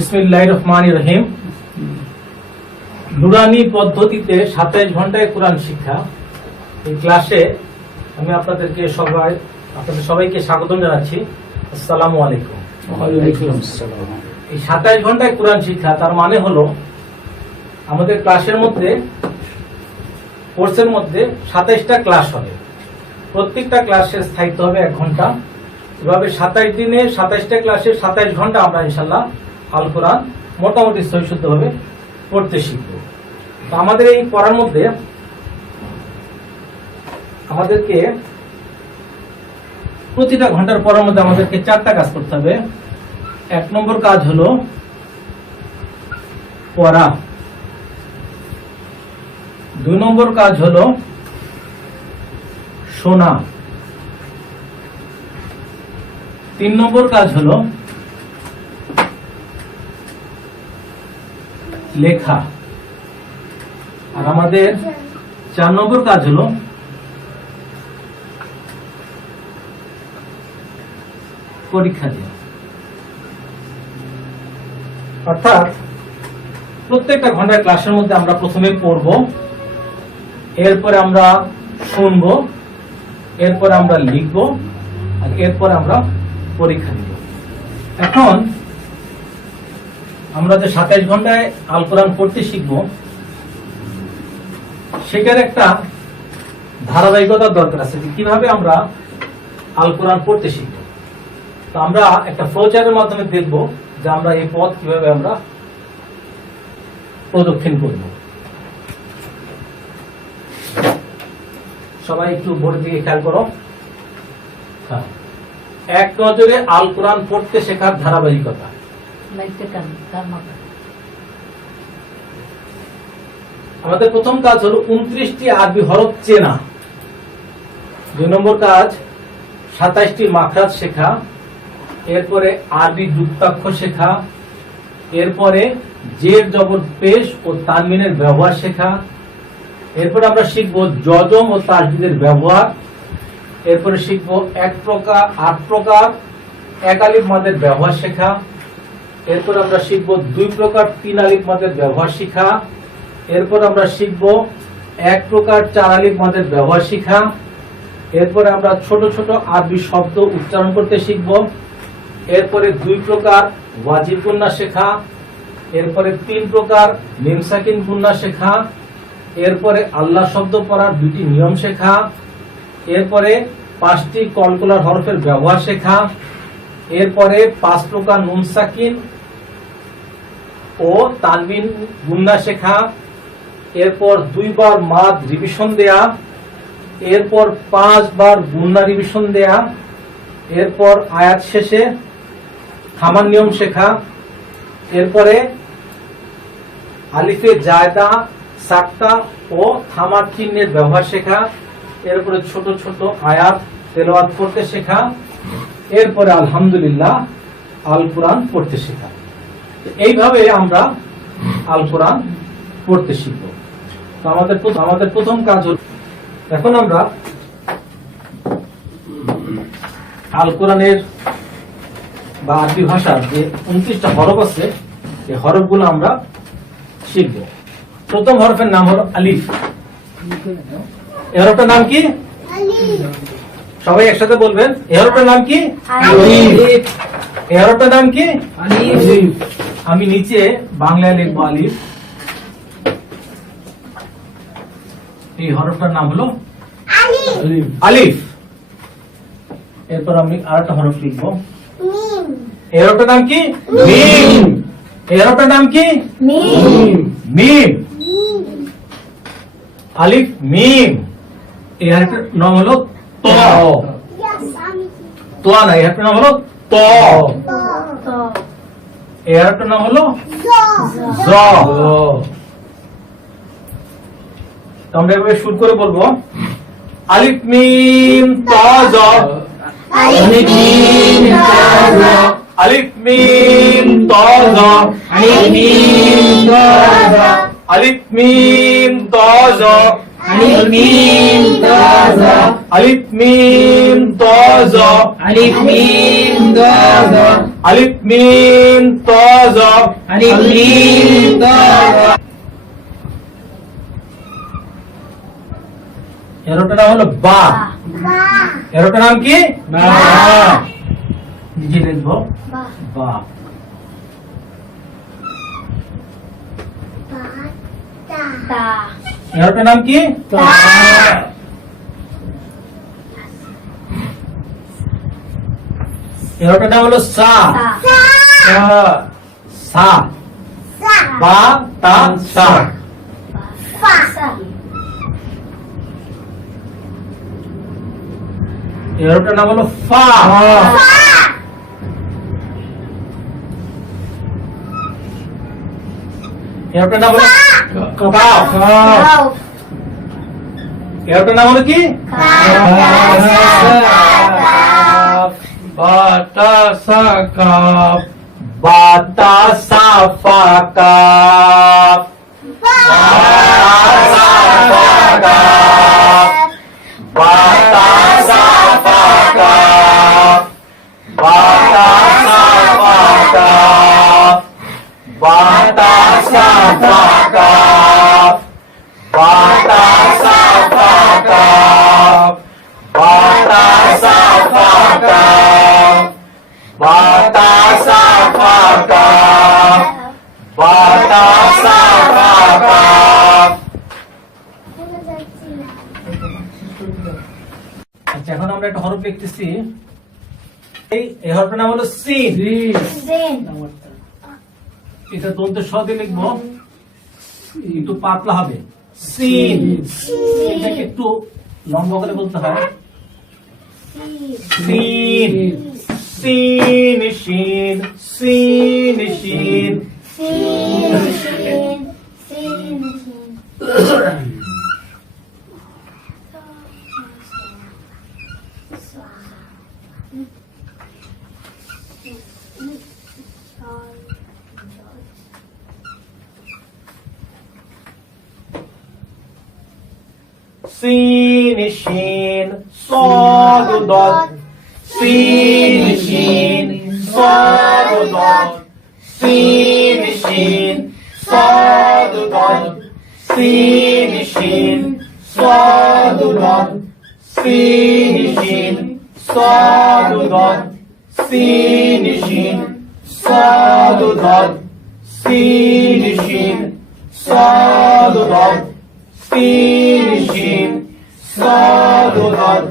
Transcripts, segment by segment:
বিসমিল্লাহির রহমানির রহিম। নুরানি পদ্ধতিতে 27 ঘন্টায় কোরআন শিক্ষা, এই ক্লাসে আমি আপনাদের সবাইকে স্বাগত জানাচ্ছি। আসসালামু আলাইকুম। এই 27 ঘন্টায় কোরআন শিক্ষা, তার মানে হলো আমাদের ক্লাসের মধ্যে, কোর্সের মধ্যে 27টা ক্লাস হবে। প্রত্যেকটা ক্লাসের স্থায়িত্ব হবে 1 ঘন্টা। এভাবে 27 দিনে 27টা ক্লাসে 27 ঘন্টা আমরা ইনশাল্লাহ আল কোরআন মোটামুটি সহিশুদ্ধভাবে পড়তে শিখব। তো আমাদের এই পড়ার মধ্যে আমাদেরকে প্রতিটা ঘন্টার পড়ার মধ্যে আমাদেরকে 4টা কাজ করতে হবে। 1 নম্বর কাজ হলো পড়া, 2 নম্বর কাজ হলো শোনা, 3 নম্বর কাজ হলো লেখা, আর আমাদের 4 নম্বর কাজ হলো পরীক্ষা দেওয়া। অর্থাৎ প্রত্যেকটা ঘন্টার ক্লাসের মধ্যে আমরা প্রথমে পড়ব, এরপরে আমরা শুনব, এরপরে আমরা লিখব, আর এরপরে আমরা পরীক্ষা দিব। এখন আমরা যে 27 ঘন্টায় আল কোরআন পড়তে শিখব, সেটার একটা ধারাবাহিকতার দরকার আছে যে কিভাবে আমরা আল কোরআন পড়তে শিখব। তো আমরা একটা ফ্লোচার্টের মাধ্যমে দেখব যে আমরা এই পথ কিভাবে আমরা প্রদক্ষিণ করব। সবাই একটু বোর্ডের দিকে খেয়াল করো। এক নজরে আল কোরআন পড়তে শেখার ধারাবাহিকতা। আমাদের প্রথম কাজ হলো 29টি আরবি হরফ চেনা। 2 নম্বর কাজ 27টি মাখরাজ শেখা, এরপরে আরবি যুক্তাক্ষর শেখা, এরপরে জের জবর পেশ ও তানবিনের ব্যবহার শেখা, এরপরে আমরা শিখব জজম ও তাসদীদের ব্যবহার, এরপরে শিখব 8 প্রকার 1 আলিফ মাদের ব্যবহার শেখা, এরপর আমরা শিখব 2 প্রকার 3 আলিফ মাদের ব্যবহার শিখা, এরপর আমরা শিখব 1 প্রকার 4 আলিফ মাদের ব্যবহার শিখা, এরপরে আমরা ছোট ছোট আরবি শব্দ উচ্চারণ করতে শিখব, এরপরে 2 প্রকার ওয়াজিব গুন্না শেখা, এরপরে 3 প্রকার মিম সাকিন গুন্না শেখা, এরপরে আল্লাহ শব্দ পড়ার 2টি নিয়ম শেখা, এরপরে 5টি কলকলার হরফের ব্যবহার শেখা, এরপরে 5 প্রকার নুন সাকিন ও তানবিন গুন্না শেখা, এরপর 2 বার মাদ রিভিশন দেয়া, এরপর 5 বার গুন্না রিভিশন দেয়া, এরপর আয়াত শেষে থামার নিয়ম শেখা, এরপরে আলিফে জায়দা সাক্তা ও থামার চিহ্নের ব্যবহার শেখা, এরপরে ছোট ছোট আয়াত তেলাওয়াত করতে শেখা, এরপরে আলহামদুলিল্লাহ আল কোরআন পড়তে শেখা। এইভাবে আমরা আল কোরআন পড়তে শিখব। তো আমাদের প্রথম কাজ হল, এখন আমরা আল কোরআনের বা আরবি ভাষার যে 29টা হরফ আছে, এই হরফগুলো আমরা শিখব। প্রথম হরফের নাম হলো আলিফ। এই হরফটার নাম কি? সবাই একসাথে বলবেন, এই হরফটার নাম কি? আলিফ। এই হরফটার নাম কি? আলিফ। আমি নিচে বাংলায় লিখব আলিফ। এই হরফটার নাম হলো আলিফ। এরপর আমি আরেকটা হরফ লিখব, মিম। এই হরফটার নাম কি? মিম। এই হরফটার নাম কি? মিম। মিম। আলিফ মিম। এই হরফটার নাম হলো ত। তো না, এই হরফটার নাম হলো ত। এই হরফটার নাম হলো জ। আমরা এভাবে শুরু করে বলবো, আলিফ মিম ত জ, আলিফ মিম ত জ, আলিফ মিম ত জ, আলিফ মিম ত জ, আলিফ মিম ত জ, আলিফ মিম ত জ, আলিফ মিম ত জ, আলিফ মিম ত জ, আলিফ মিম ত জ আলিফ মিম ত এরোটার নাম হলো বা এরোটার নাম কি বা নিজে লিখবো বা এরোটার নাম কি এরোটার নাম হলো সা সা বা তা সা এরোটার নাম হলো ফা এরোটার নাম হলো কাফ এরোটার নাম হলো কি বাতাসা কাপ বাতাসা ফা কাফ বাতাসা ফা কাফ বাতাসা ফা কাফ বাতাসা ফা কাফ বাতাসা ফা কাফ বাতাসা ফা কাফ বাতাসা ফা কাফ বাতাসা ফা কাফ বাতাসা ফা কাফ। আচ্ছা এখন আমরা একটা হরফ লিখতেছি এই হরফের নাম হলো সিন এটা দন্ত স দিয়ে লিখবো একটু পাতলা হবে সিন এটাকে একটু লম্বা করে বলতে হয় সিন সিন শিন সিন শিন sin shin sad dot sin shin sad dot sin shin sad dot sin shin sad dot sin shin sad dot sin shin sad dot sin shin sad dot finishing sadodad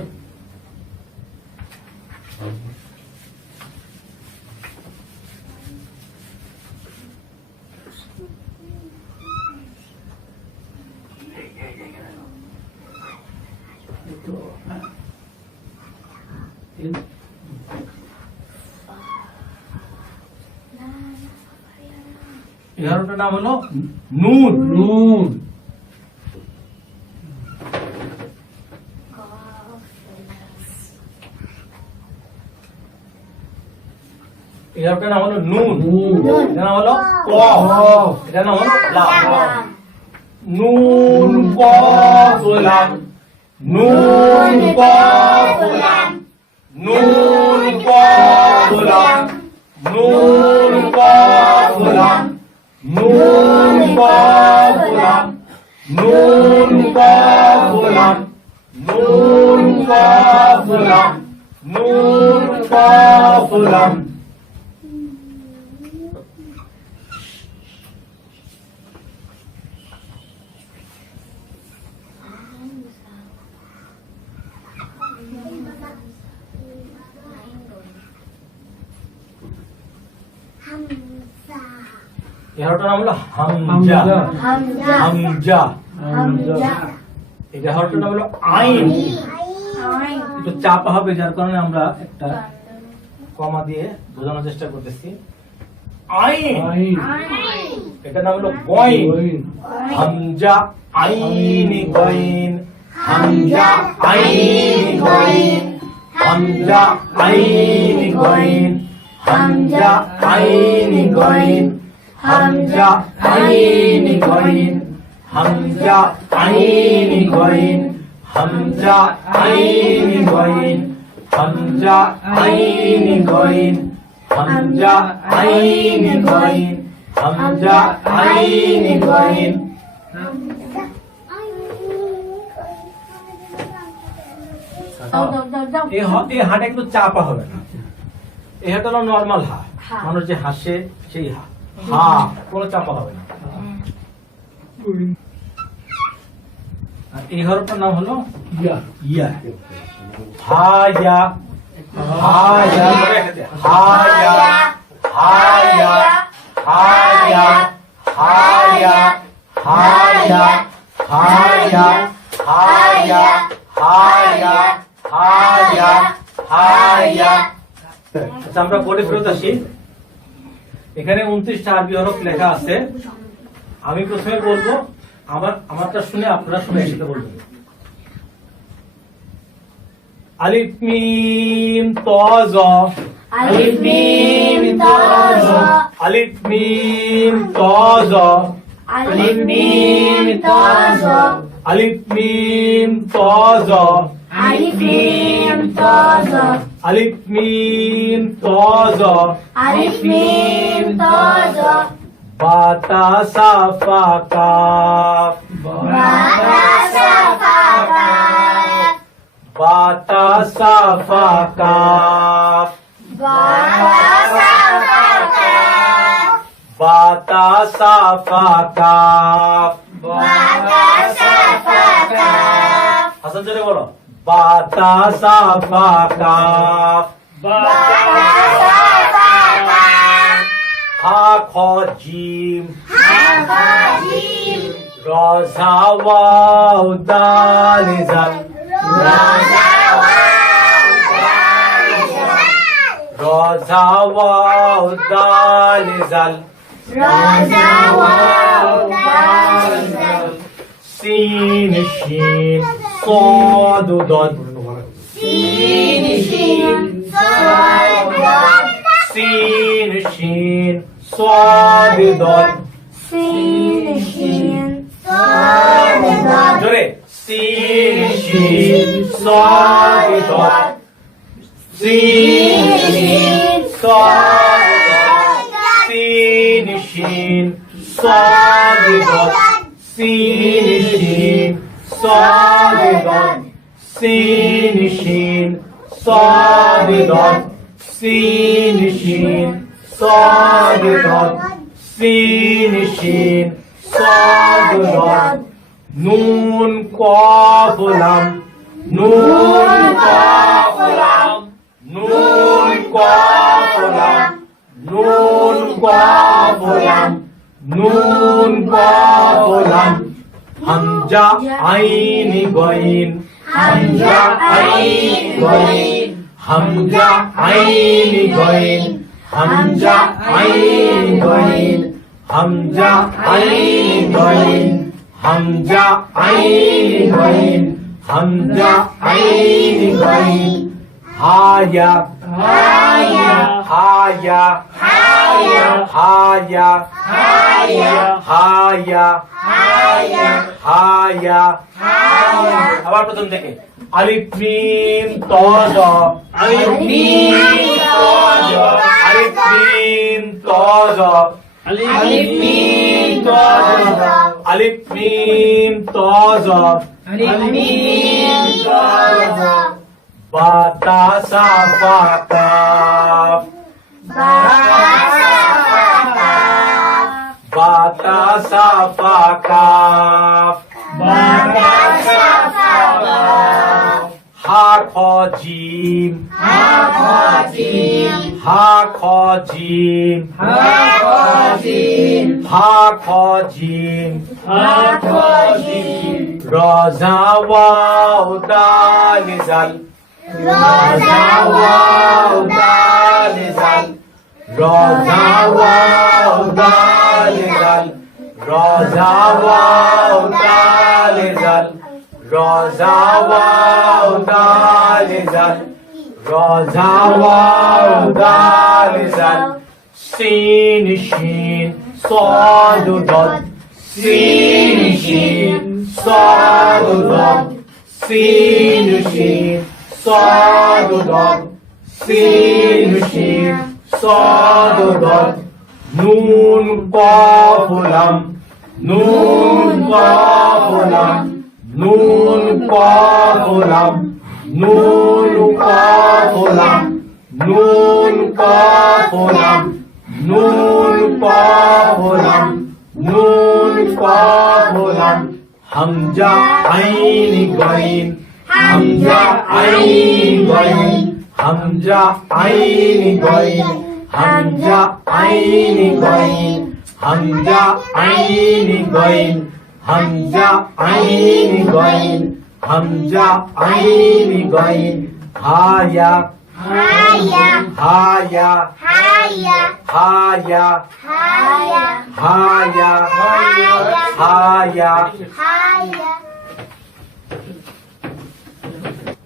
এগারোটার নাম হলো নুন নুন এটার নাম হলো নুন এটার নাম হলো কফ এটার নাম হলো লাম নুন কফ লাম নুন কফ লাম নুন কফ লাম নুন কফ লাম নুন কফ লাম নুন কফ লাম নুন কফ লাম নুন কফ লাম এটার নাম হলো হামজা হামজা এটা হরফের নাম হলো আইন একটু চাপা হবে যার কারণে আমরা একটা কমা দিয়ে বোঝানোর চেষ্টা করতেছি আইন এটার নাম হলো গইন হামজা আইন গইন হামজা আইন গইন হামজা আইন গইন হামজা আইন গইন হামজা আইন গইন হামজা আইন গইন হামজা আইন গইন হামজা আইন গইন হামজা আইন গইন হামজা আইন গইন এই হাটা কিন্তু চাপা হবে না, এই হাটা হলো নর্মাল হা, মানুষ যে হাসে সেই হা, হা কোনো চাপা হবে না। আর এই হরফটার নাম হলো ইয়া, ইয়া হায়া হায়া হায়া হায়া হায়া হায়া হায়া হায়া হায়া হায়া হায়া হায়া। আচ্ছা আমরা পড়ে ফেরত আসি। এখানে 29টা আরবি হরফ লেখা আছে। আমি প্রথমে বলবো, আমারটা শুনে আপনারা শুনে একসাথে বলবেন। আলিফ মিম ত জ আলিফ মিম ত জ আলিফ মিম ত জ আলিফ মিম ত জ আলিফ মিম ত জ আলিফ মিম ত জ আলিফ মিম ত জ আলিফ মিম ত জ বা তা সা ফা কাফ বা তা সা ফা কাফ বা তা সা ফা কাফ বা তা সা ফা কাফ বা তা সা ফা কাফ বা তা সা ফা কাফ হাসান জোরে বলো, বা তা সা ফা কাফ বা তা সা ফা কাফ হা খ জিম হা খা জিম র ঝা ওয়াও দাল জাল রা জা ওয়াও দাল জাল র ঝা ওয়াও দাল জাল রা জা ওয়াও দাল জাল সিন শিন صاد ضاد سين شين صاد ضاد سين شين صاد ضاد سين شين صاد ضاد জোরে সিন শিন صاد ضاد সিন শিন صاد ضاد সিন শিন صاد ضاد সিন শিন صاد ضاد سين شين صاد ضاد سين شين صاد ضاد سين شين صاد ضاد نون قاف لام نون قاف لام نون قاف لام نون قاف لام نون قاف لام হামজা আইন গইন হামজা আইন গইন হামজা আইন গইন হামজা আইন গইন হামজা আইন গইন হামজা আইন গইন হামজা আইন গইন হায়া হায়া হায়া হায়া হায়া হায়া হায়া হায়া হায়া হায়া আবার প্রথম থেকে আলিফ মিম ত জ আলিফ মিম ত জ আলিফ মিম ত জ আলিফ মিম ত জ আলিফ মিম ত জ আলিফ মিম ত জ বা তা সা ফা কাফ বা তা সা ফা কাফ বা তা সা ফা কাফ বা তা সা ফা কাফ হা খ জিম হা খা জিম হা খ জিম হা খ জিম হা খ জিম হা খ জিম র ঝা ওয়াও দাল জাল রা জা ওয়াও দাল জাল র ঝা ওয়াও দাল জাল র ঝা ওয়াও দাল জাল র ঝা ওয়াও দাল জাল র ঝা ওয়াও দাল জাল সিন শিন صاد ضاد سين شين صاد ضاد سين شين صاد ضاد سين شين صاد ضاد نون قاف لام نون قاف لام نون قاف لام نون قاف لام نون قاف لام نون قاف لام نون قاف لام হামজা আইন গাইন হামজা আইন গাইন হামজা আইন গাইন হামজা আইন গাইন হামজা আইন গাইন হামজা আইন গাইন হামজা আইন গাইন হায়া Haya, হায়া haya, হায়া haya, হায়া হায়া haya.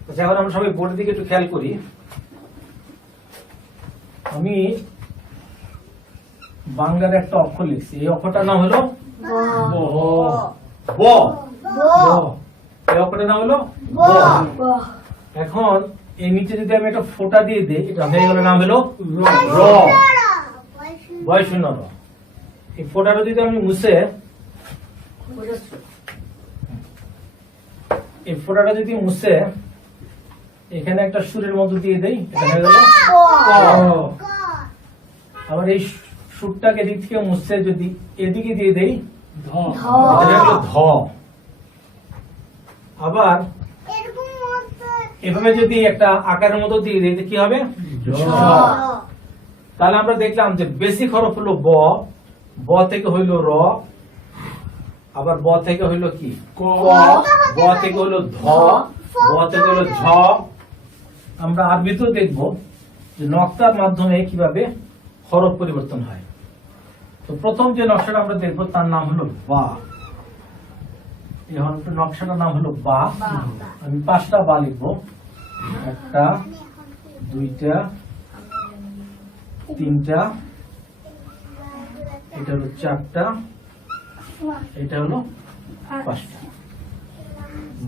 আচ্ছা, এখন আমরা সবাই বোর্ডের দিকে একটু খেয়াল করি। আমি বাংলার একটা অক্ষর লিখছি, এই অক্ষরটার নাম হলো ব। ব। এই অক্ষরটার নাম হলো ব। এখন এই নিচে যদি আমি একটা ফোঁটা দিয়ে দিই, এটা হয়ে গেল নাম হলো র। বয় শূন্য র। এই ফোঁটাটা যদি আমি মুছে, এই ফোঁটাটা যদি মুছে এখানে একটা সুরের মতো দিয়ে দেই, এটা হয়ে গেল ক। আবার এই সুরটাকে এদিক থেকে মুছে যদি এদিকে দিয়ে দেই, এটা হয়ে গেল ধ। আবার এভাবে যদি একটা আকারের মতো দিয়ে দিই, কি হবে? ঝ। তাহলে আমরা দেখলাম যে বেসিক হরফ হলো ব, ব থেকে হইল র, আবার ব থেকে হইল কি ক, ব থেকে হইল ধ, ব থেকে হইল ঝ। আমরা আরবিতেও দেখব যে নকশার মাধ্যমে কিভাবে হরফ পরিবর্তন হয়। তো প্রথম যে নকশাটা আমরা দেখব তার নাম হলো বা। এই হরফের নকশাটার নাম হলো বা। আমি 5টা বা লিখবো, 1টা 2টা 3টা, এটা হলো 4টা, এটা হলো 5টা।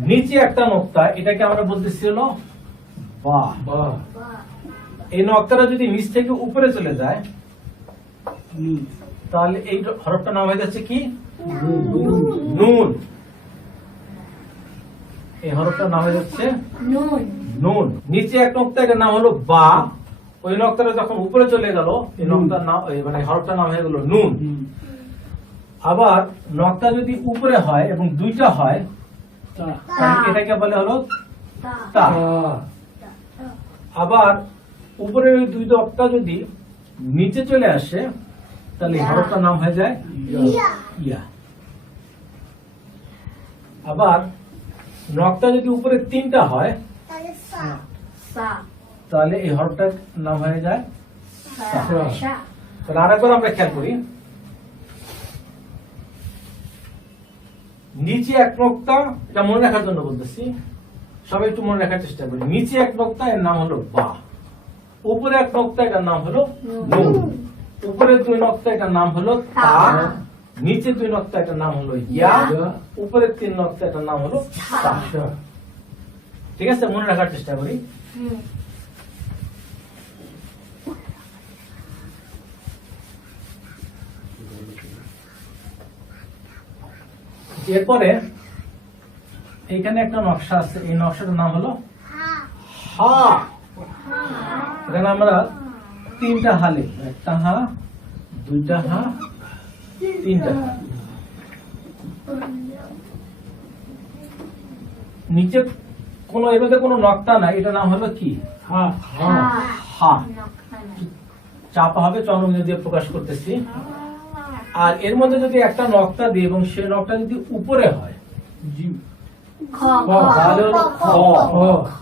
নিচে একটা নক্তা, এটাকে আমরা বলতেছি হলো বা। এই নক্তাটা যদি নিচ থেকে উপরে চলে যায় তাহলে এই হরফটা নাম হয়ে যাচ্ছে কি নুন। এই হরফটার নাম হয়ে যাচ্ছে নুন। নিচে এক নক্তা, এটার নাম হলো বা। ওই নক্তাটা যখন উপরে চলে গেল, এই নক্তার নাম মানে হরফটার নাম হয়ে গেল নুন। আবার নক্তা যদি উপরে হয় এবং 2টা হয়, তাহলে এটাকে বলে হলো তা। আবার উপরে ওই 2 নক্তা যদি নিচে চলে আসে, তাহলে এই হরফটার নাম হয়ে যায় ইয়া। আবার নক্তা যদি উপরে 3টা হয়, তাহলে এই হরফটার নাম হয়ে যায় সা। তাহলে আরেকবার আমরা খেয়াল করি, নিচে এক নক্তা, এটা মনে রাখার জন্য বলতেছি, সবাই একটু মনে রাখার চেষ্টা করি। নিচে এক নক্তা, এর নাম হলো বা। উপরে এক নক্তা, এটার নাম হলো নুন। উপরে 2 নক্তা, এটার নাম হলো তা। নিচে 2 নক্তা, এটার নাম হলো ইয়া। উপরে 3 নক্তা, এটার নাম হলো সা। ঠিক আছে, মনে রাখার চেষ্টা করি। এরপরে এইখানে একটা নকশা আছে, এই নকশাটার নাম হলো হা। এখানে আমরা 3টা হা লিখবো, 1টা হা, 2টা হা, 3টা হা। নিচে কোনো এটাতে কোনো নকটা নাই, এটা নাম হলো কি হা। চাপা হবে, চরমবিন্দু দিয়ে প্রকাশ করতেছি। আর এর মধ্যে যদি একটা নকটা দিই এবং সেই নকটা যদি উপরে হয়, তাহলে হলো খ।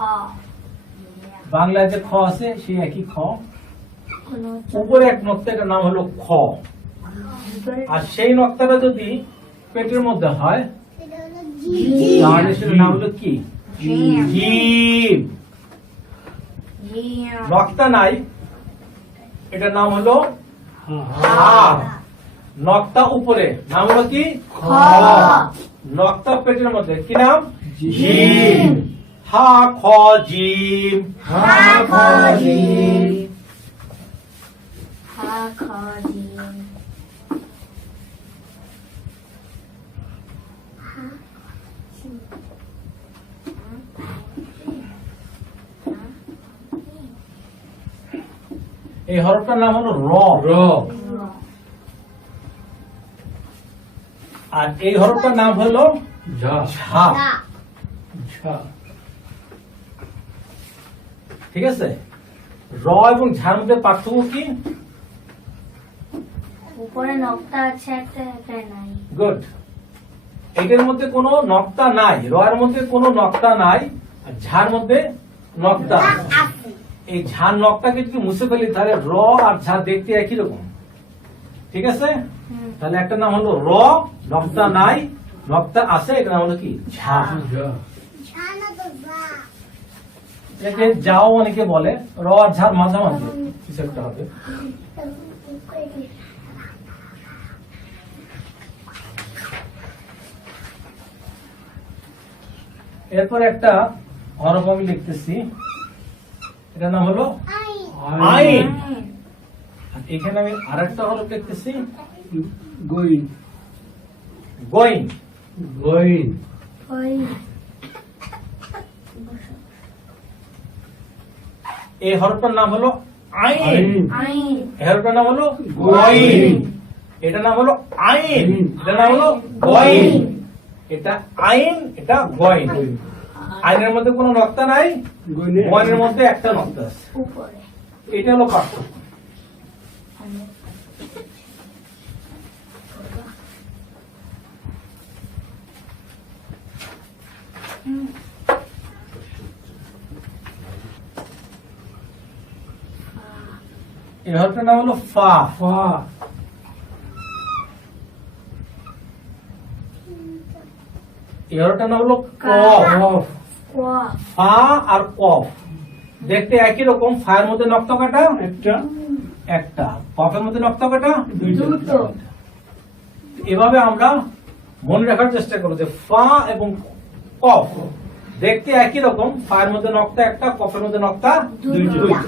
বাংলায় যে খ আছে সেই একই খ। উপরে এক নকটা, এটার নাম হলো খ। আর সেই নকটাটা যদি পেটের মধ্যে হয়, তাহলে সেটার নাম হলো কি জিম। নকটা নাই, এটার নাম হলো হা। নকটা উপরে, নাম হলো কি খ। নকটা পেটের মধ্যে, কি নাম জিম। হা খ জিম। হা খ জিম এই হরফটার নাম হলো র। আর এই হরফটার নাম হলো ঝা। ঠিক আছে, র এবং ঝার মধ্যে পার্থক্য কি? উপরে নকটা আছে একটা, এটা নাই। গুড। এটার মধ্যে কোনো নক্তা নাই, র এর মধ্যে কোনো নক্তা নাই, আর ঝার মধ্যে নক্তা আছে। এই ঝার নক্তাকে যদি মুছে ফেলি তাহলে র আর ঝা দেখতে একই রকম। ঠিক আছে, তাহলে একটা নাম হলো র, নক্তা নাই, নক্তা আছে, এটা নাম হলো কি? ঝা। একে যাও অনেকে বলে, র আর ঝার মাঝামাঝি কিছু একটা হবে। এরপর একটা হরফ আমি লিখতেছি, এটার নাম হলো আইন। আর এখানে আমি আরেকটা হরফ লিখতেছি গোইন। গোইন। গোইন। ওই এই হরফটার নাম হলো আইন। আইন এই হরফটার নাম হলো গোইন। এটা নাম হলো আইন, এটা নাম হলো গোইন। এটা আইন, এটা গোইন। আইনের মধ্যে কোনো নক্তা নাই, গোইনের মধ্যে একটা নক্তা আছে। উপরে এটা হলো পার্থক্য। এই হরফটার নাম হলো ফা। এই হরফটার নাম হলো কফ। কফ ফা আর কফ দেখতে একই রকম। ফায়ের মধ্যে নক্তা কাটা একটা, কফের মধ্যে নক্তা কাটা দুটো। এভাবে আমরা মনে রাখার চেষ্টা করব যে ফা এবং কফ দেখতে একই রকম। ফায়ের মধ্যে নক্তা একটা, কফের মধ্যে নক্তা দুইটা।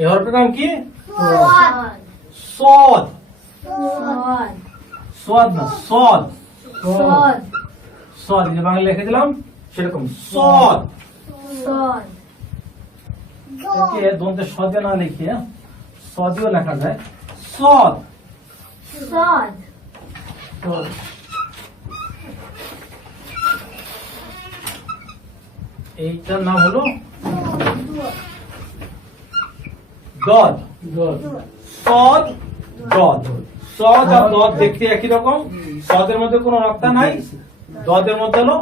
এই হরফটার নাম কি? সদ। সদ না, সদ। সদ, যে বাংলা লিখে দিলাম সেরকম সদ। একে দন্তে সদে না লিখে সদিও লেখা যায়, সদ। তো এইটার নাম হলো দদ। সদ, দদ। সদ আর দদ দেখতে একই রকম। সদের মধ্যে কোনো নক্তা নাই, দদের মধ্যে হলো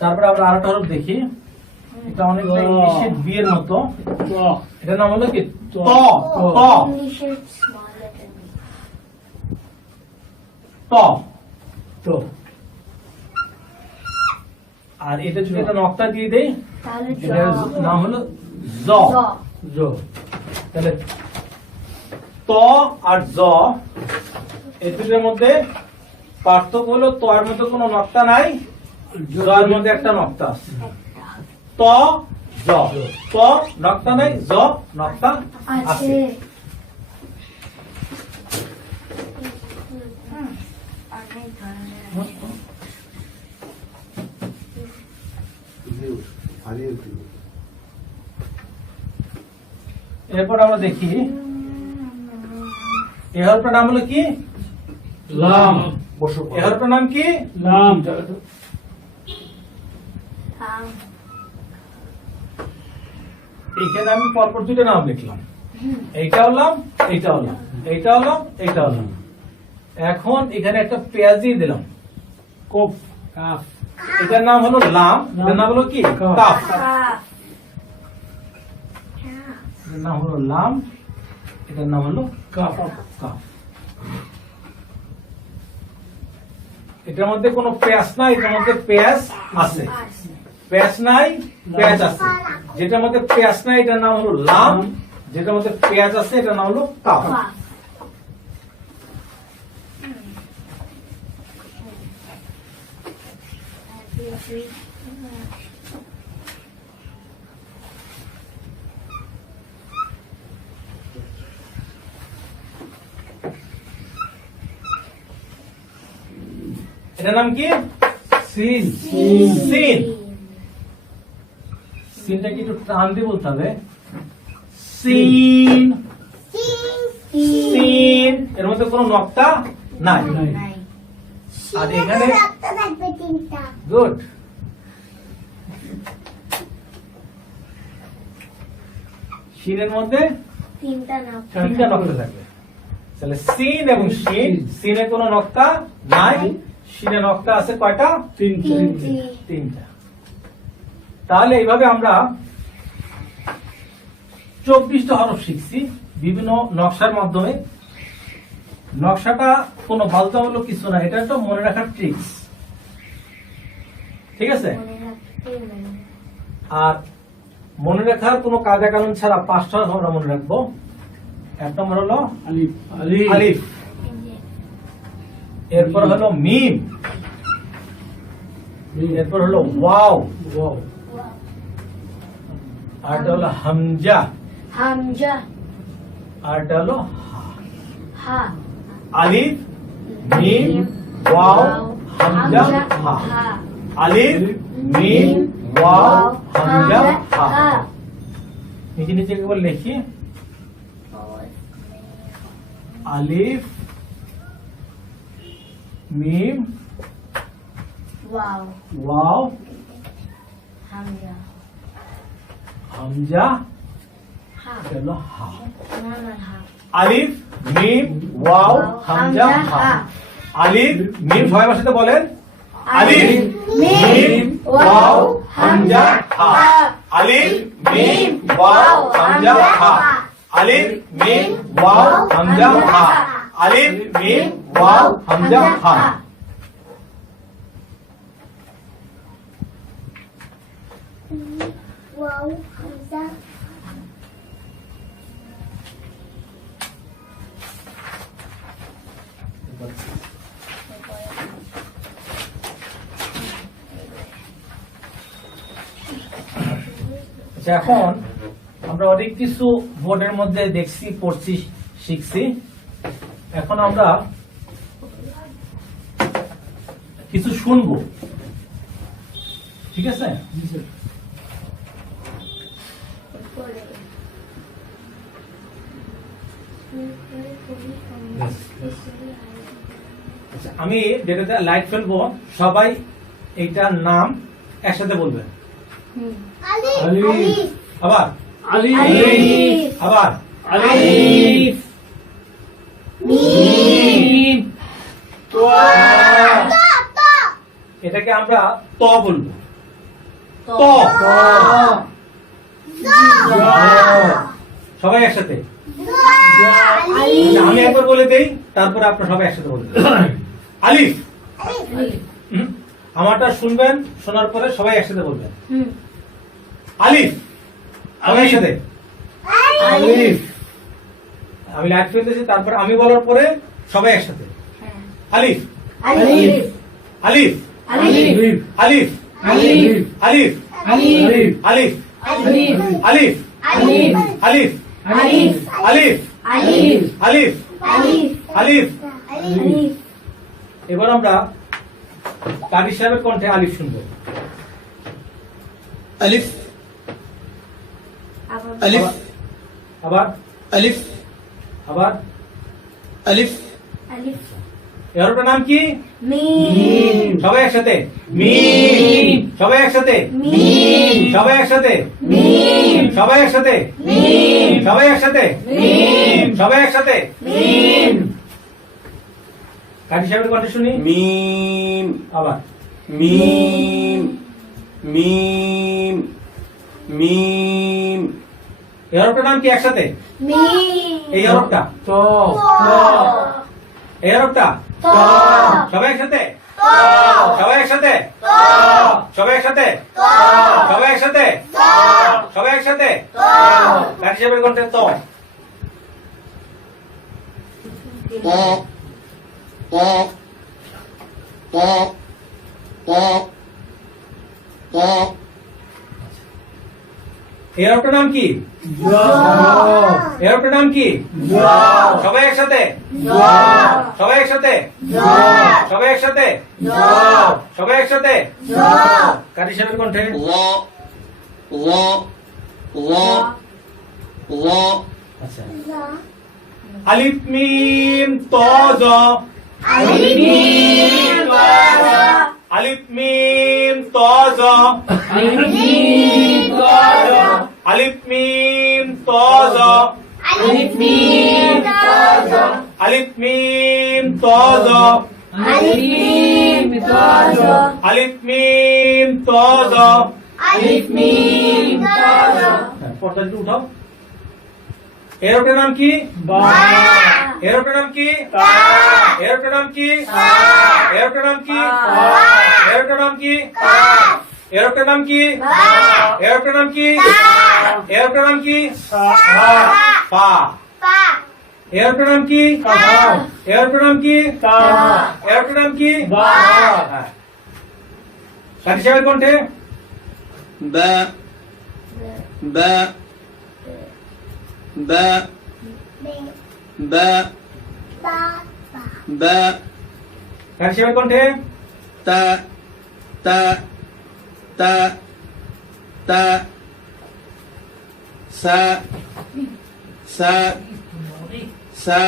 তারপরে আমরা আরেকটা হরফ দেখি, এটা অনেকটা ইংলিশের বি এর মতো। এটার নাম হলো কি? ত। ত। ত। আর এটা যদি একটা নক্তা দিয়ে দেই, এটার নাম হলো জ। তাহলে ত আর জ এই দুটোর মধ্যে পার্থক্য হলো ত এর মধ্যে কোনো নক্তা নাই, জ এর মধ্যে একটা নক্তা আছে। ত জ, ত নক্তা নাই, জ নক্তা আছে। এরপর আমরা দেখি এই হরফটার নাম হলো কি? লাম। এই হরফটার নাম কি? লাম। এইখানে আমি পরপর দুটো নাম লিখলাম, এইটা হলাম, এইটা হলাম, এইটা হলাম, এইটা হলাম। এখন এখানে একটা পেঁয়াজ দিয়ে দিলাম, কফ। এটার নাম হলো লাম, এটার নাম হলো কি? কাফ। এটার নাম হলো লাম, এটার নাম হলো কাফ। কাফ। এটার মধ্যে কোনো পেঁয়াজ না, এটার মধ্যে পেঁয়াজ আছে। প্যাচ নাই প্যাচ আছে, যেটার মধ্যে প্যাচ নাই এটার নাম হলো লাম, যেটার মধ্যে পেঁয়াজ আছে এটার নাম হলো কাফ। এটার নাম কি? Shin shin. সিনটা কি একটু টান দিয়ে বলতে হবে। সিন সিন, এর মধ্যে কোনো নক্তা নাই। আর এখানে গুড, সিনের মধ্যে তিনটা নক্তা থাকবে। তাহলে সিন এবং শিন, সিনে কোনো নক্তা নাই, শিনে নক্তা আছে কয়টা? তিনটা। তাহলে এইভাবে আমরা 24টা হরফ শিখছি বিভিন্ন নকশার মাধ্যমে। নকশাটা কোনো বাধ্যতামূলক কিছু না, এটা একটা মনে রাখার ট্রিক্স, ঠিক আছে? আর মনে রাখার কোনো কায়দা কানুন ছাড়া 5টা হরফ আমরা মনে রাখবো। এক নম্বর হলো আলিফ আলিফ, এরপর হলো মিম, এরপর হলো ওয়াও, ওয়াও আর এটা হলো হামজা, হামজা আর এটা হলো হা। হা আলিফ মিম ওয়াও হামজা হা। আলিফ মিম ওয়াও হামজা হা। নিচে নিচে একবার লিখি। আলিফ মিম ওয়াও ওয়াও হামজা হামজা হা হলো হা। নরমাল হা আলিফ মিম ওয়াও হামজা হা। আলিফ মিম সবাই আমার সাথে বলেন। আলিফ মিম ওয়াও হামজা হা। আলিফ মিম ওয়াও হামজা হা। আলিফ মিম ওয়াও হামজা হা। আলিফ মিম ওয়াও হামজা হা। ওয়াও হামজা আচ্ছা, এখন আমরা অনেক কিছু বোর্ডের মধ্যে দেখছি, পড়ছি, শিখছি। এখন আমরা কিছু শুনবো, ঠিক আছে? আচ্ছা, আমি যেটাতে লাইট ফেলবো সবাই এইটার নাম একসাথে বলবেন। আলিফ আবার আলিফ আবার আলিফ মিম তোয়া এটাকে আমরা ত বলবো। ত, সবাই একসাথে। আচ্ছা, আমি একবার বলে দেই, তারপরে আপনারা সবাই একসাথে বলবেন। আলিফ। আমারটা শুনবেন, শোনার পরে সবাই একসাথে বলবেন। আলিফ। সবাই একসাথে। আলিফ আমি লাইট ফেলতেছি, তারপরে আমি বলার পরে সবাই একসাথে। আলিফ আলিফ আলিফ আলিফ আলিফ আলিফ আলিফ আলিফ আলিফ আলিফ আলিফ আলিফ আলিফ আলিফ আলিফ আলিফ আলিফ আলিফ আলিফ। আলিফ এবার আমরা কারি সাহেবের কণ্ঠে আলিফ শুনবো। ألف আবার ألف আবার ألف আবার ألف আলিফ এর নাম কি? মিম সবাই একসাথে। মিম। সবাই একসাথে। মিম সবাই একসাথে। মিম সবাই একসাথে। মিম সবাই একসাথে। মিম সবাই একসাথে। মিম কারি সাহেবের কণ্ঠে শুনি। ميم আবার ميم ميم ميم এই হরফটার নাম কি একসাথে? মিম এই হরফটা, ত এই হরফটা ত সবাই একসাথে। ত সবাই একসাথে সবাই একসাথে সবাই একসাথে সবাই একসাথে কাঠি সাহেবের কণ্ঠে তো এরটার নাম কি এরটার নাম কি সবাই একসাথে সবাই একসাথে সবাই একসাথে সবাই একসাথে কাঠি সাহেবের কণ্ঠে আচ্ছা আলিফ মিম ত জ আলিফ মিম ত জ আলিফ মিম ত জ আলিফ মিম ত জ আলিফ মিম ত জ পর্দা একটু উঠাও এরটার নাম কি এরটার নাম কি এরটার নাম কি এরটার নাম কি এরটার নাম কি এরটার নাম কি এরটার নাম কি এরটার নাম কি পা এরটার নাম কি এরটার নাম কি এরটার নাম কি কাঠি সাহেবের কণ্ঠে বা বা বা বা বা কাঠি সাহেবের কণ্ঠে তা তা তা তা সা সা সা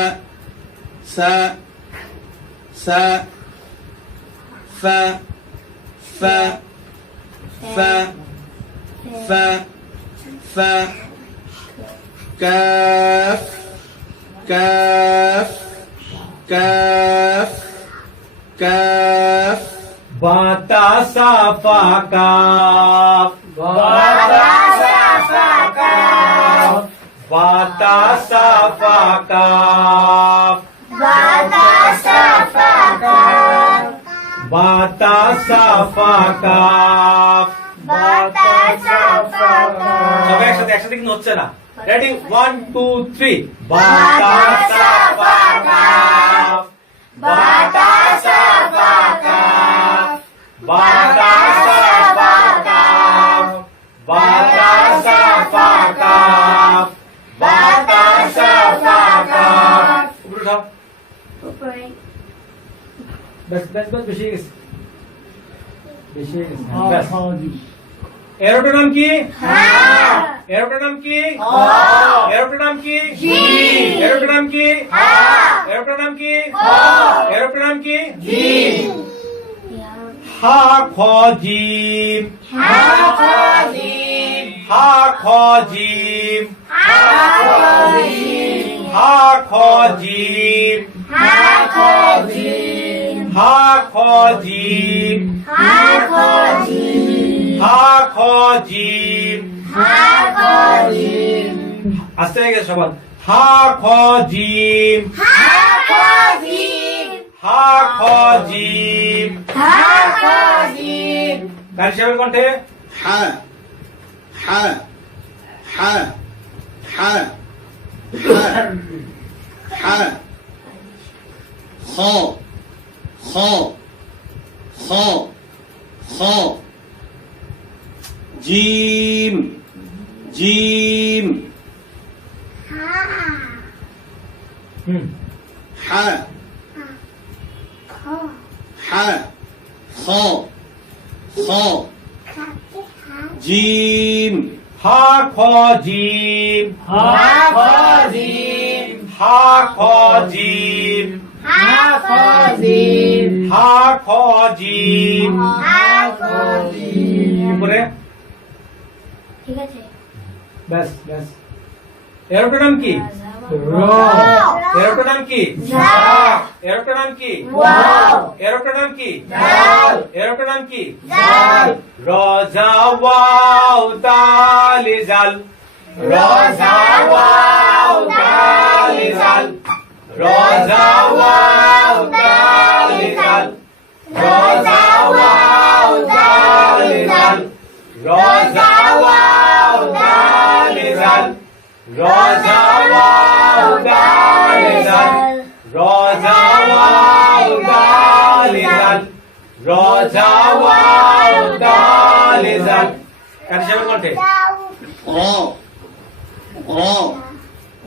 সা সা ফা ফা ফা ফা ফা كاف كاف كاف كاف বাতা সাফা কাফ বাতা সাফা কাফ বাতা সাফা কাফ বাতা সাফা কাফ বাতা সাফা কাফ সবাই একসাথে একসাথে কিন্তু হচ্ছে না রেডি 1 2 3 বাতা সাফা কাফ বাতা সাফা কাফ বাতা সাফা কাফ বাতা সাফা কাফ বাতা সাফা কাফ উপরে উঠাও বেশ বেশ বেশ বেশি গেছে বেশি গেছে বেশ এরোটার নাম কি এরোটার নাম কি এরোটার নাম কি এরোটার নাম কি এরোটার নাম কি এরোটার নাম কি হা খ জিম হা খ জিম হা খ জিম হা খ জিম হা খ জিম হা খ জিম হা খ জিম আস্তে হয়ে গেছে সবার হা খ জিম হা খ জিম কারি সাহেবের কণ্ঠে حا حا حا حا حا حا خا خا خا خا جيم جيم حا حا خا خا جيم হা খ জিম হা খ জিম হা খ জিম হা খ জিম হা খ জিম উপরে ঠিক আছে ব্যাস ব্যাস এরোটার নাম কি এরোটার নাম কি এরোটার নাম কি এরোটার নাম কি এরোটার নাম কি রজা ওয়াও দাল জাল রজা ওয়াও দাল জাল রজা ওয়াও দাল জাল জা ওয়াও দাল জাল কার সাথে কণ্ঠে র র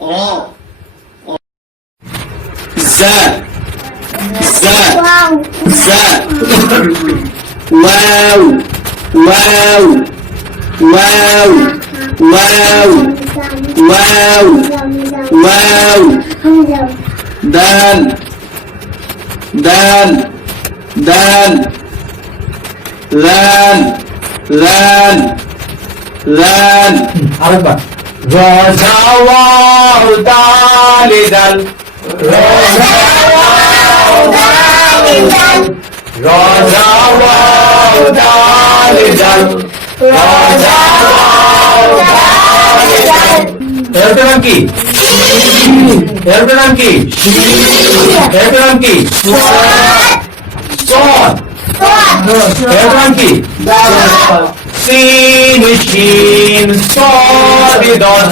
র زا زا Wow. زا واو واو واو واو واو واو دال دال دال لام لام لام আরেকবার র জা ওয়াও দাল জাল র জা ওয়াও দাল জাল র জা ওয়াও দাল জাল র জা ওয়াও দাল জাল এর নাম কি এর নাম কি এর নাম কি সদ এর নাম কি সিন শিন সদ দল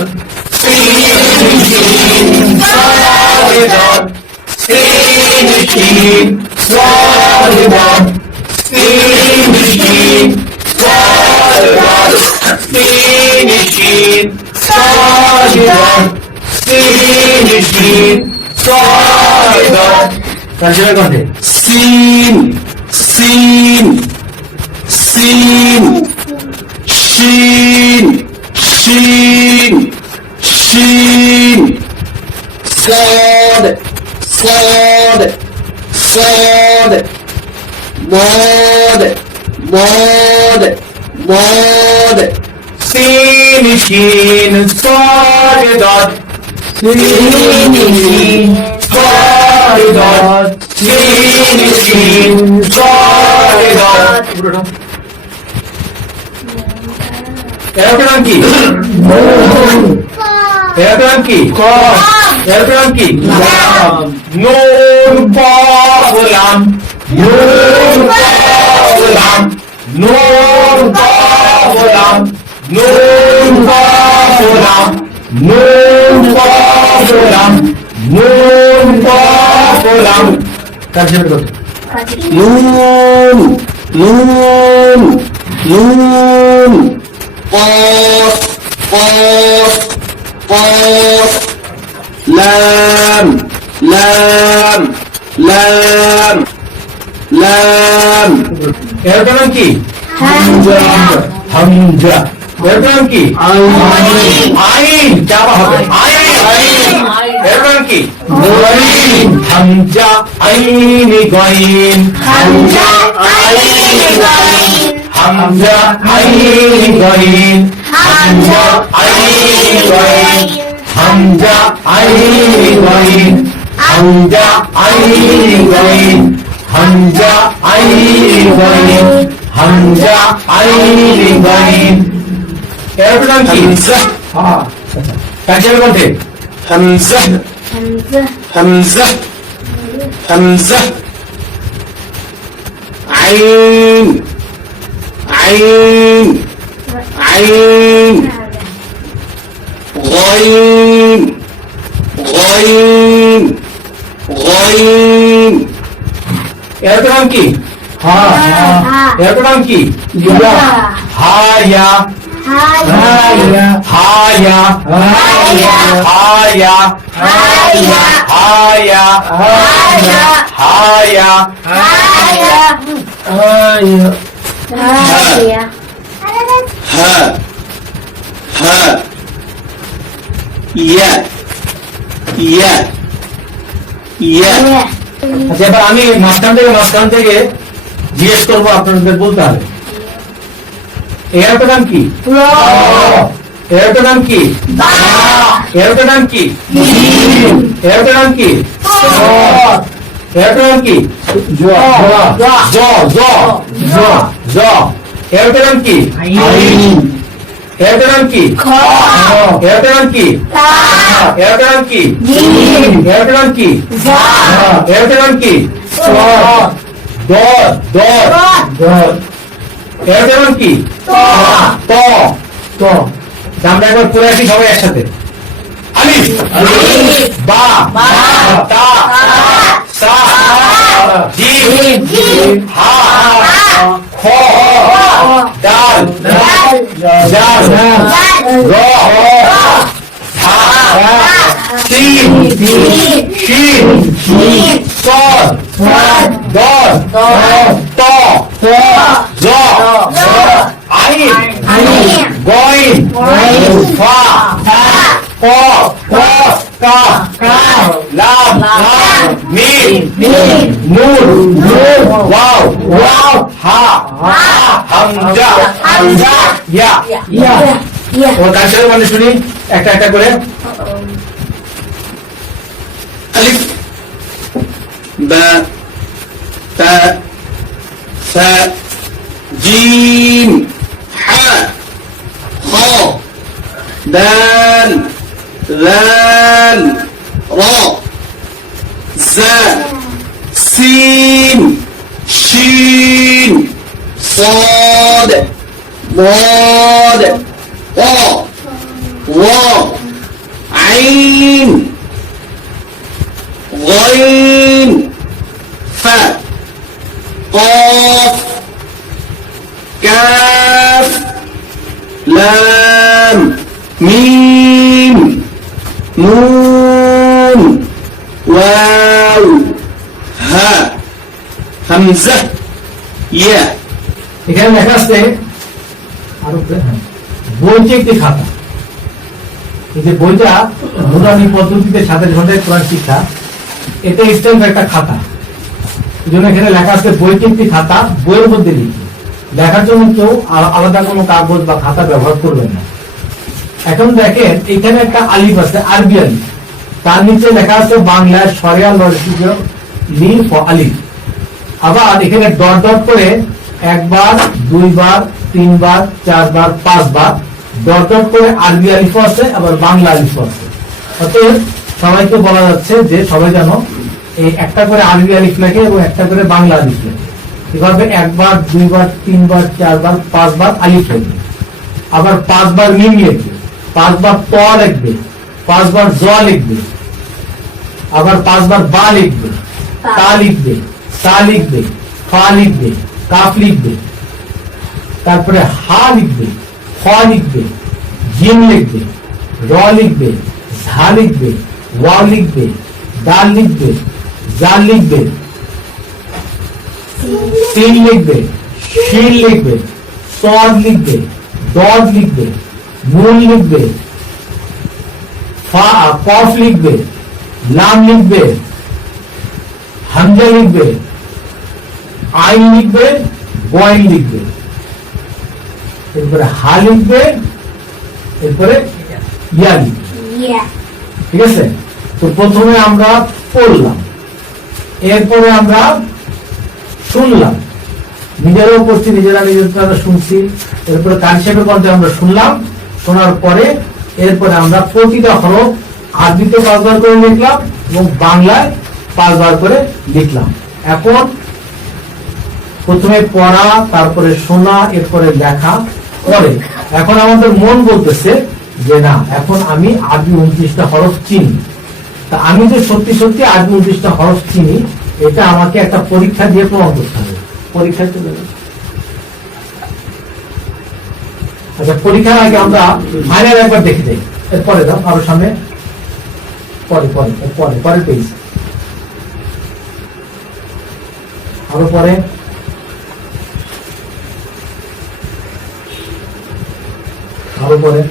সিন শিন সদ দল সিন শিন সদ দল সিন শিন সদ দল সিন শিন সদ দল সিন শিন সদ দল কাজে কণ্ঠে سين سين سين شين شين شين صاد صاد صاد ضاد ضاد ضاد সিন শিন সদ দল সিন শিন সদ দল সিন শিন সদ দল এর নাম কি এর নাম কি এর নাম কি নুন কলাম নুন কলাম নুন কলাম নুন কলাম নুন কলাম নুন কলাম কার সাথে করতে نون نون نون قاف قاف قاف لام لام لام لام এর নাম কি হামজা হামজা এর নাম কি আইন চাপা হবে আইন এর নাম কি গইন হামজা আইন গইন Hamza ain ghain. হামজা আইন গইন Hamza আইন গইন হামজা আইন গইন হামজা আইন গইন হামজা আইন গইন হামজা আইন গইন এর নাম কি হ্যাঁ কাজে বলতে همزة Hamza همزة همزة عين عين عين غين غين غين এর নাম কি হ্যাঁ এর নাম কি হায়া Haya হায়া Haya হায়া Haya হায়া Haya হায়া Haya Haya ها ها يا يا يا আচ্ছা এবার আমি মাঝখান থেকে জিজ্ঞেস করবো আপনাদের বলতে হবে এর নাম কি এর নাম কি এর নাম কি এর নাম কি এর নাম কি জ জ জ জ জ এর নাম কি এর নাম কি এর নাম কি Ta এর নাম কি Jim এর নাম কি Za এর নাম কি দ দ দ এর নাম কি Ta ত ত আমরা একবার পড়ে আসি সবাই একসাথে আলিফ বা তা সা জিম হা খ ডাল জাল র হা সিন শিন সদ দর ত জ আইন গইন ফা ক কা লাম মিম নুন ওয়াও হা হামজা ইয়া ও তার মানে শুনি একটা একটা করে ألف باء تاء ثاء جيم حاء خاء دال ذال راء زاء سين شين صاد ضاد طاء واو عين غين فاء قاف كاف لام ميم نون واو ها همزة ياء এখানে লেখা আছে আরো বইটি একটি খাতা এই যে বইটা নুরানি পদ্ধতিতে 27 ঘন্টায় কোরআন শিক্ষা এটা স্ট্যাম্প একটা খাতা এই জন্য এখানে লেখা আছে বইটি একটি খাতা বইয়ের মধ্যে লিখি লেখার জন্য কেউ আলাদা কোনো কাগজ বা খাতা ব্যবহার করবেন না এখন দেখেন এখানে একটা আলিফ আছে আরবি আলিফ তার নিচে লেখা আছে বাংলায় শরিয়া লজিক লিফ ও আলিফ আবার এখানে ডট ডট করে একবার দুইবার তিনবার চারবার পাঁচবার ডট ডট করে আরবি আলিফ আছে আবার বাংলা আলিফ আছে অতএব সবাইকে বলা যাচ্ছে যে সবাই যেন এই একটা করে আরবি আলিফ লেখে এবং একটা করে বাংলা আলিফ লেখে এভাবে একবার দুইবার তিনবার চারবার পাঁচবার আলিফ লিখবে আবার পাঁচবার মিম লিখবে পাঁচবার ত লিখবে পাঁচবার জ লিখবে আবার পাঁচবার বা লিখবে তা লিখবে সা লিখবে ফা লিখবে কাফ লিখবে তারপরে হা লিখবে খ লিখবে জিম লিখবে র লিখবে ঝা লিখবে ওয়াও লিখবে দাল লিখবে জাল লিখবে সিন লিখবে শিন লিখবে সদ লিখবে দদ লিখবে নুন লিখবে কফ লিখবে লাম লিখবে হামজা লিখবে আইন লিখবে বয়ন লিখবে এরপরে হা লিখবে এরপরে ইয়া লিখবে ঠিক আছে তো প্রথমে আমরা পড়লাম এরপরে আমরা শুনলাম নিজেরাও পড়ছি নিজেরা শুনছি এরপরে কারি সাহেবের কণ্ঠে আমরা শুনলাম শোনার পরে এরপরে আমরা প্রতিটা হরফ আরবিতে 5 বার করে লিখলাম এবং বাংলায় 5 বার করে লিখলাম এখন প্রথমে পড়া তারপরে শোনা এরপরে লেখা পরে এখন আমাদের মন বলতেছে যে না এখন আমি আরবি 29টা হরফ চিনি তা আমি যে সত্যি সত্যি আরবি 29টা হরফ চিনি এটা আমাকে একটা পরীক্ষা দিয়ে প্রমাণ করতে হবে পরীক্ষা চলে যাবে আচ্ছা পরীক্ষার আগে আমরা ফাইনাল একবার দেখে যাই এরপরে দাও আরো সামনে পরে পরে পরে পরে পেজ আরো পরে আরো পরে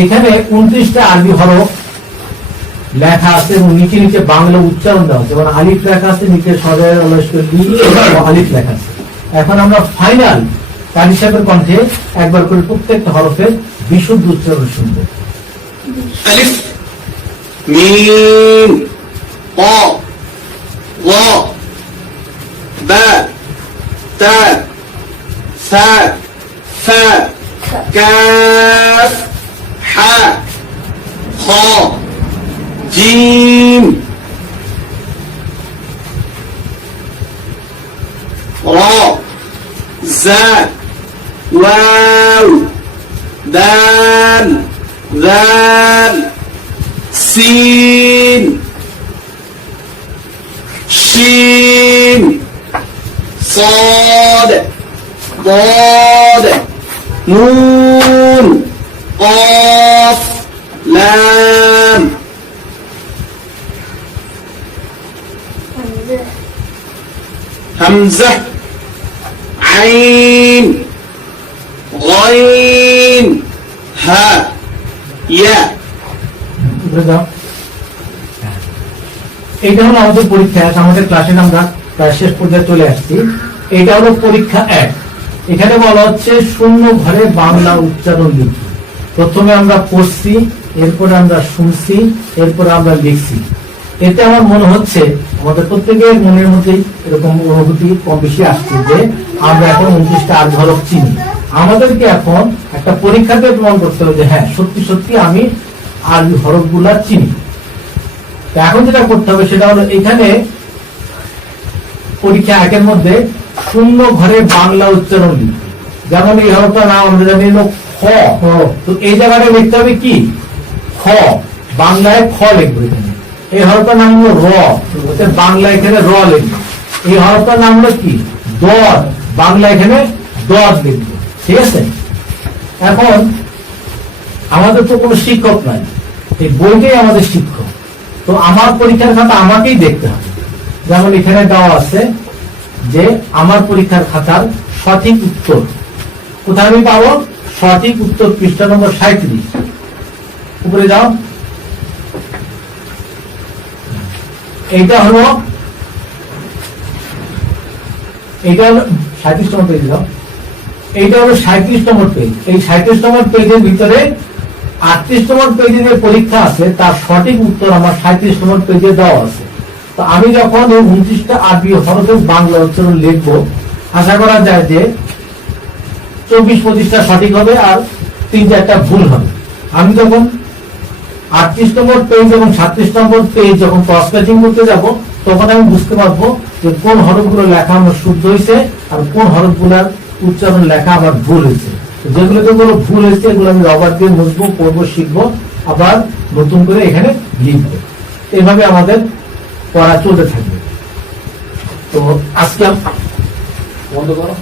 এখানে 29টা আরবি হরফ লেখা আছে এবং নিচে নিচে বাংলা উচ্চারণ দেওয়া আছে যেমন আলিফ লেখা আছে নিচে সদয় আলিফ লেখা আছে এখন আমরা ফাইনাল কারি সাহেবের কণ্ঠে একবার করে প্রত্যেকটা হরফের বিশুদ্ধ উচ্চারণ শুনবো ألف ميم طاء ظاء باء تاء ثاء فاء كاف حاء خاء جيم راء زاء واو دال ذال سين شين صاد ضاد نون قاف لام همزة عين غين ها يا বুঝে যাও। এইটা হলো আমাদের পরীক্ষা এক। আমাদের ক্লাসে আমরা প্রায় শেষ পর্যায়ে চলে আসছি। এটা হলো পরীক্ষা 1। এখানে বলা হচ্ছে শূন্য ঘরে বাংলা উচ্চারণ লিখি। প্রথমে আমরা পড়ছি, এরপরে আমরা শুনছি, এরপরে আমরা লিখছি। এতে আমার মনে হচ্ছে আমাদের প্রত্যেকের মনের মধ্যে এরকম অনুভূতি কম বেশি আসছে যে আমরা এখন 29টা আরবি হরফ চিনি। আমাদেরকে এখন একটা পরীক্ষাতে প্রমাণ করতে হবে যে হ্যাঁ সত্যি সত্যি আমি আরবি হরফ গুলা চিনি। তো এখন যেটা করতে হবে সেটা হলো এখানে পরীক্ষা 1 এর মধ্যে শূন্য ঘরে বাংলা উচ্চারণ লিখি। যেমন এই হরফটার নাম আমরা জানি হলো খ। তো এই জায়গাটা লিখতে হবে কি খ, বাংলায় খ লিখবো। এখানে এই হরফটার নাম হলো র, বাংলা এখানে র লিখবো। এই হরফটার নাম হলো কি দর, বাংলা এখানে দর লিখবো। ঠিক আছে। এখন আমাদের তো কোনো শিক্ষক নাই, এই বইটাই আমাদের শিক্ষক। তো আমার পরীক্ষার খাতা আমাকেই দেখতে হবে। যেমন এখানে দেওয়া আছে যে আমার পরীক্ষার খাতার সঠিক উত্তর কোথায় আমি পাবো? সঠিক উত্তর পৃষ্ঠা নম্বর 37। উপরে যাও। এইটা হলো 37 নম্বর পেজ। যাও। এইটা হলো 37 নম্বর পেজ। এই 37 নম্বর পেজের ভিতরে 38 নম্বর পেজে যে পরীক্ষা আছে তার সঠিক উত্তর আমার 37 নম্বর পেজে দেওয়া আছে। তো আমি যখন এই 29টা আরবি হরফের বাংলা উচ্চারণ লিখবো, আশা করা যায় যে 24-25টা সঠিক হবে আর 3-4টা ভুল হবে। আমি যখন 38 নম্বর পেজ এবং 36 নম্বর পেজ যখন ক্রস ম্যাচিং করতে যাব, তখন আমি বুঝতে পারবো যে কোন হরফগুলো লেখা আমার শুদ্ধ হয়েছে আর কোন হরফগুলোর উচ্চারণ লেখা আমার ভুল হয়েছে। যেগুলো যেগুলো ভুল হয়েছে এগুলো আমি রবার দিয়ে মুছবো, পড়বো, শিখবো, আবার নতুন করে এখানে লিখবো। এইভাবে আমাদের পড়া চলতে থাকবে। তো আজকে বন্ধ করো,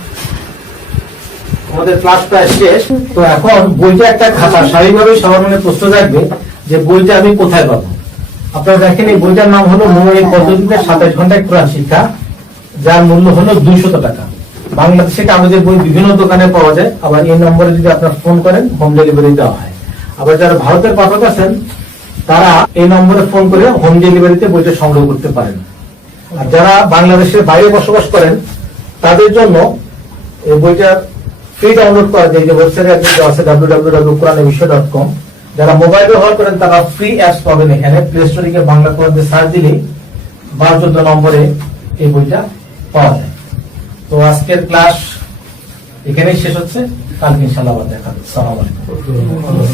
আমাদের ক্লাস প্রায় শেষ। তো এখন বইটা একটা খাতা, স্বাভাবিকভাবে সবার মনে প্রশ্ন থাকবে যে বইটা আমি কোথায় পাবো। আপনারা দেখেন এই বইটার নাম হলো নুরানি পদ্ধতিতে 27 ঘন্টায় কোরআন শিক্ষা, যার মূল্য হলো 200 টাকা। বাংলাদেশে কাগজের বই বিভিন্ন দোকানে পাওয়া যায়। আবার এই নম্বরে যদি আপনারা ফোন করেন হোম ডেলিভারি দেওয়া হয়। আবার যারা ভারতের পাঠক আছেন তারা এই নম্বরে ফোন করে হোম ডেলিভারিতে বইটা সংগ্রহ করতে পারেন। আর যারা বাংলাদেশের বাইরে বসবাস করেন তাদের জন্য এই বইটা ফ্রি ডাউনলোড করা যায়। যে ওয়েবসাইটে আছে www.quranebiswa.com। যারা মোবাইল ব্যবহার করেন তারা ফ্রি অ্যাপস পাবেন। এখানে প্লে স্টোরে গিয়ে বাংলা কোরআন দিয়ে সার্চ দিলেই 12-14 নম্বরে এই বইটা পাওয়া যায়। তো আজকের ক্লাস এখানেই শেষ হচ্ছে। কালকে ইনশাআল্লাহ আবার দেখা হবে। আসসালামু আলাইকুম।